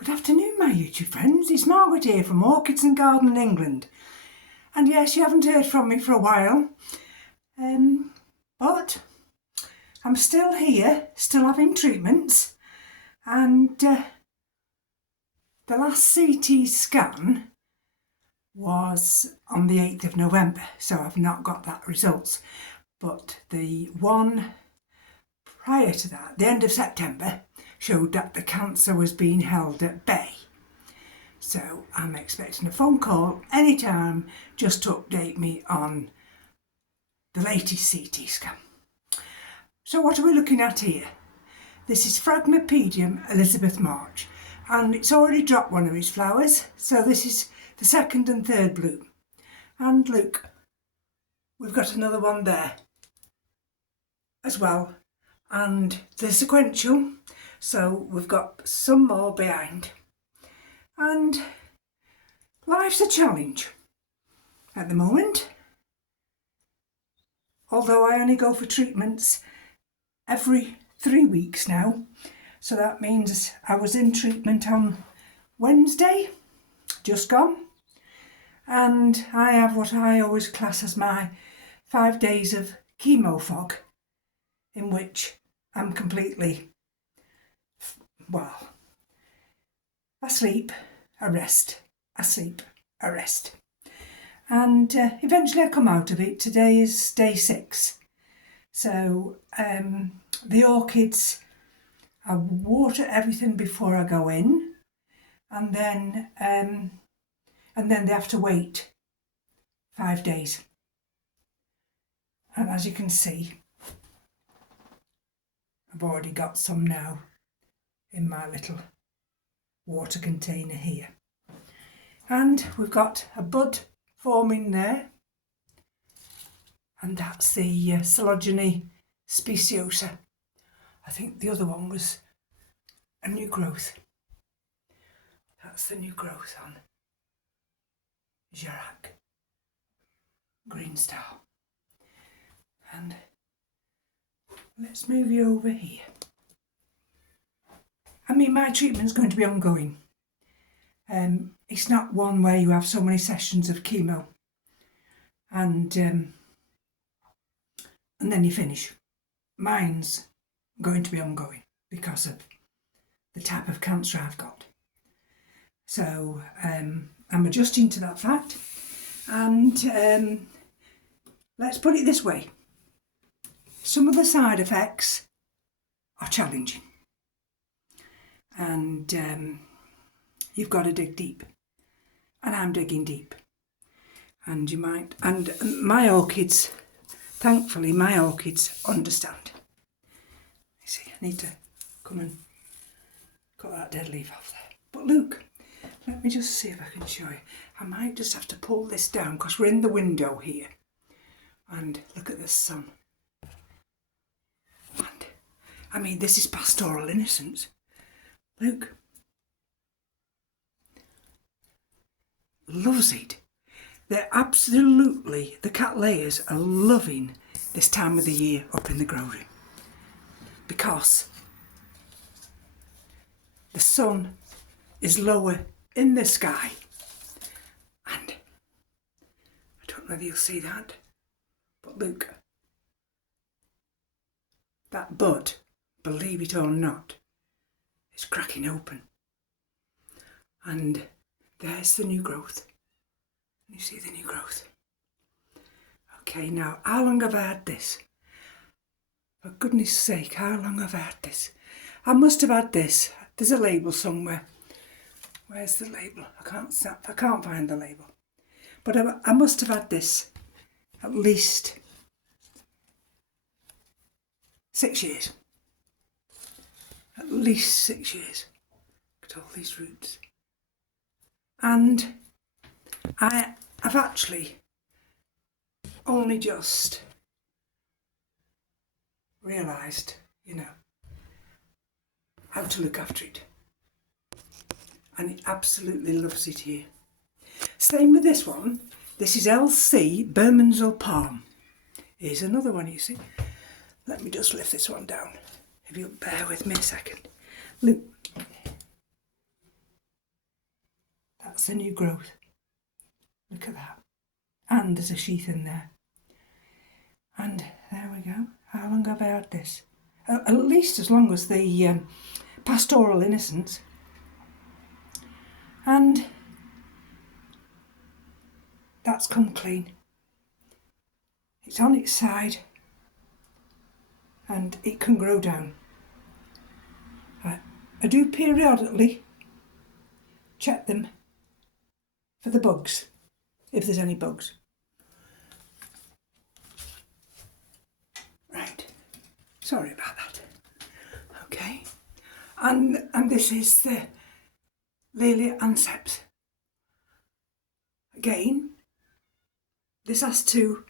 Good afternoon, my YouTube friends. It's Margaret here from Orchids and Garden in England. And yes, you haven't heard from me for a while, but I'm still here, still having treatments. And the last CT scan was on the 8th of November, so I've not got that results. But the one prior to that, the end of September, showed that the cancer was being held at bay. So I'm expecting a phone call anytime just to update me on the latest CT scan. So what are we looking at here? This is Phragmipedium Elizabeth March, and it's already dropped one of its flowers, so this is the second and third bloom. And look, we've got another one there as well, and the sequential, so we've got some more behind. And life's a challenge at the moment, although I only go for treatments every 3 weeks now, so that means I was in treatment on Wednesday, just gone, and I have what I always class as my 5 days of chemo fog, in which I'm completely, well, I sleep, I rest, I sleep, I rest. And eventually I come out of it. Today is day 6. So the orchids, I water everything before I go in, and then they have to wait 5 days. And as you can see, I've already got some now in my little water container here. And we've got a bud forming there, and that's the Coleogyne speciosa. I think the other one was a new growth. That's the new growth on Girac Green Star. And let's move you over here. I mean, my treatment's going to be ongoing. It's not one where you have so many sessions of chemo and then you finish. Mine's going to be ongoing because of the type of cancer I've got. So I'm adjusting to that fact, and let's put it this way. Some of the side effects are challenging, and you've got to dig deep, and I'm digging deep. And you might, and my orchids, thankfully my orchids understand. You see, I need to come and cut that dead leaf off there. But look, let me just see if I can show you. I might just have to pull this down because we're in the window here. And look at the sun. And I mean, this is Pastoral Innocence. Look. Loves it. They're absolutely, the cattleyas are loving this time of the year up in the grow room, because the sun is lower in the sky, and I don't know if you'll see that, but look, that bud, believe it or not, is cracking open, and there's the new growth. You see the new growth. Okay, now, how long have I had this? For goodness sake, how long have I had this? I must have had this. There's a label somewhere. Where's the label? I can't find the label. But I must have had this at least 6 years. At least 6 years. Look at all these roots. And I've actually only just realised, you know, how to look after it. And it absolutely loves it here. Same with this one. This is LC Bermondsey Palm. Here's another one, you see. Let me just lift this one down, if you'll bear with me a second. Look. the new growth. Look at that. And there's a sheath in there. And there we go. How long have I had this? At least as long as the Pastoral Innocence. And that's come clean. It's on its side and it can grow down. I do periodically check them for the bugs, if there's any bugs. Right, sorry about that. Okay, and this is the Laelia anceps. Again, this has to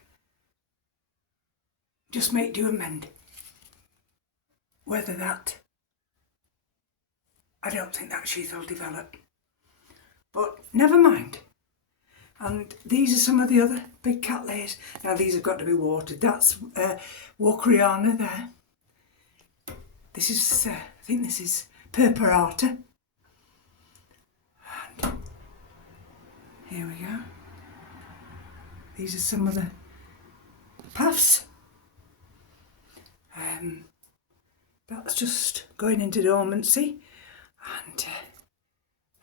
just make do and mend. Whether that, I don't think that sheath will develop, but never mind. And these are some of the other big cattleyas. Now these have got to be watered. That's Walkeriana there. This is, I think this is Purpurata. And here we go. These are some of the puffs. That's just going into dormancy, and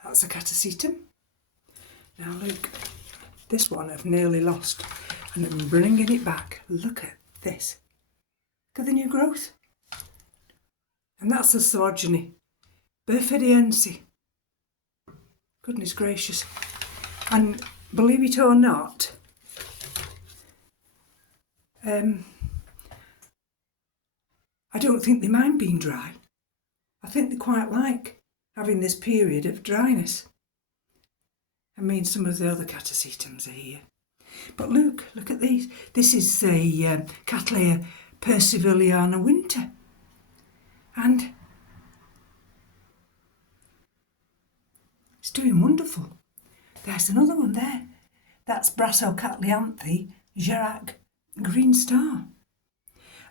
that's a catasetum. Now look, this one I've nearly lost, and I'm bringing it back. Look at this. Look at the new growth. And that's the Sorogeny Berfidiense. Goodness gracious. And believe it or not, I don't think they mind being dry. I think they quite like having this period of dryness. I mean, some of the other catasetums are here. But look at these. This is the Cattleya persivaliana winter. And it's doing wonderful. There's another one there. That's Brassocatleanthe Gerac Green Star.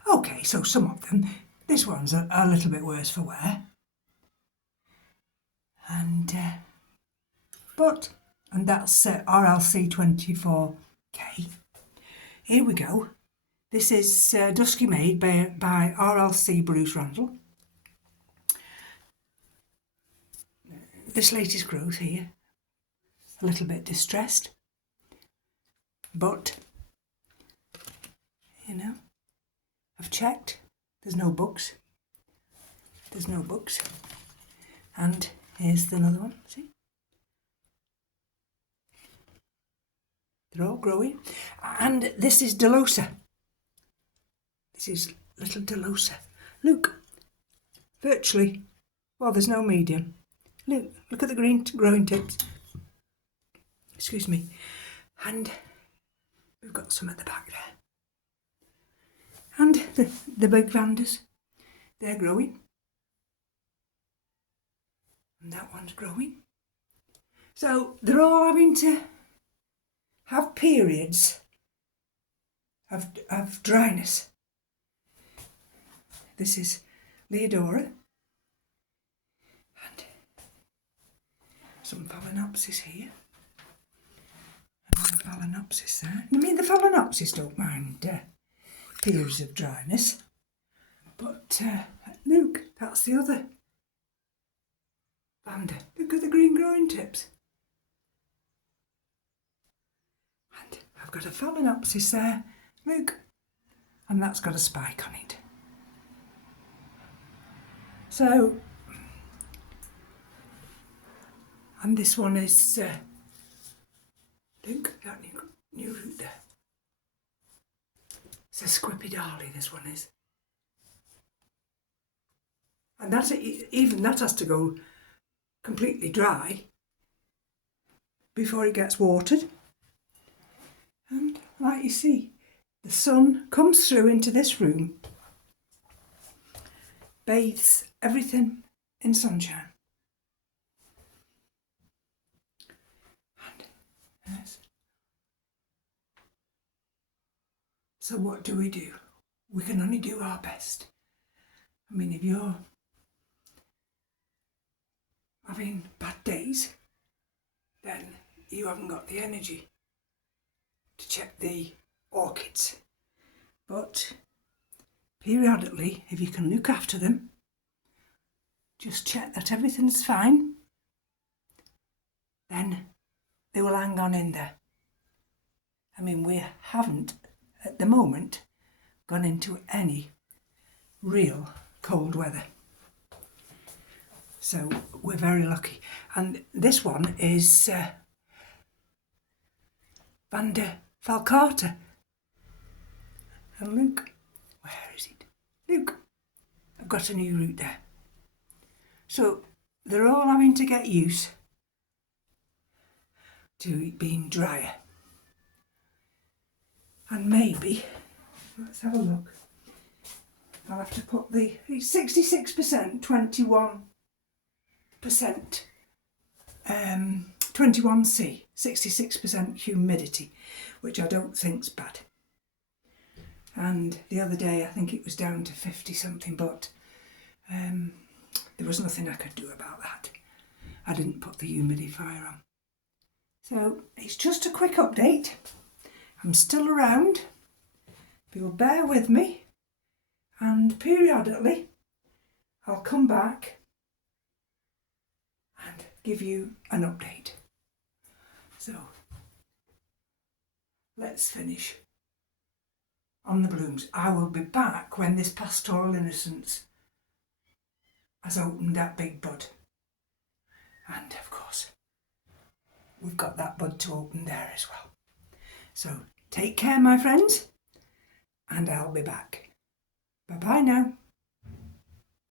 Okay, so some of them. This one's a little bit worse for wear. And that's RLC 24K. Here we go. This is Dusky Maid by RLC Bruce Randall. This latest growth here, a little bit distressed, but you know, I've checked, there's no bugs. There's no bugs. And here's another one, see? They're all growing. And this is Delosa. This is little Delosa. Look, virtually, well, there's no medium. Look at the green growing tips. Excuse me. And we've got some at the back there. And the big Vandas, they're growing. And that one's growing. So they're all having to have periods of dryness. This is Leodora. And some Phalaenopsis here. And some Phalaenopsis there. I mean, the Phalaenopsis don't mind periods of dryness. But look, that's the other Vanda. Look at the green growing tips. And I've got a Phalaenopsis there. Look. And that's got a spike on it. So, and this one is, look, that new root there. It's a Squipidale, this one is. And that, even that has to go completely dry before it gets watered. And like you see, the sun comes through into this room, bathes everything in sunshine. And yes. So what do? We can only do our best. I mean, if you're having bad days, then you haven't got the energy to check the orchids. But periodically, if you can look after them, just check that everything's fine, then they will hang on in there. I mean, we haven't, at the moment, gone into any real cold weather. So we're very lucky. And this one is Van der Valcarta. And look, where is it? Look, I've got a new root there. So they're all having to get used to it being drier. And maybe, let's have a look. I'll have to put it's 66%, 21%, 21C, 66% humidity, which I don't think's bad. And the other day I think it was down to 50 something, but there was nothing I could do about that. I didn't put the humidifier on. So it's just a quick update. I'm still around. If you'll bear with me, and periodically I'll come back and give you an update. So let's finish on the blooms. I will be back when this Pastoral Innocence has opened that big bud. And of course, we've got that bud to open there as well. So take care, my friends, and I'll be back. Bye-bye now.